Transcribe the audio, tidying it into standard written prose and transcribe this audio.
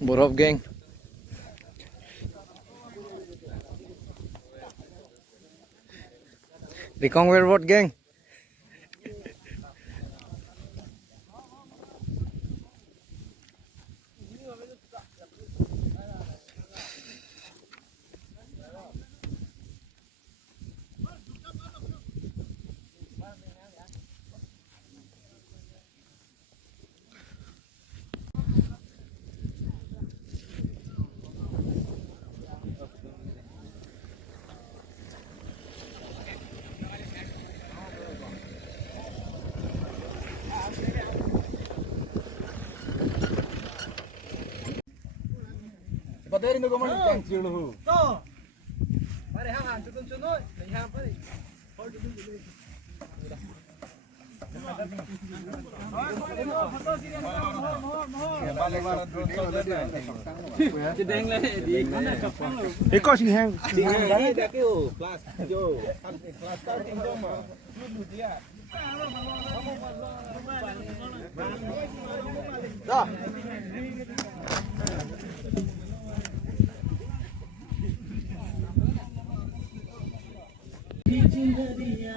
Borop geng. Rikong wear what geng? Padahal ini kau mana cancel lu? Mari hang hang cukun cunut, hang apa ni? Ikut sini hang. Jangan dah kau kelas jo. Kelas kau tinggal mah. Dulu dia. Dah. Cinta dia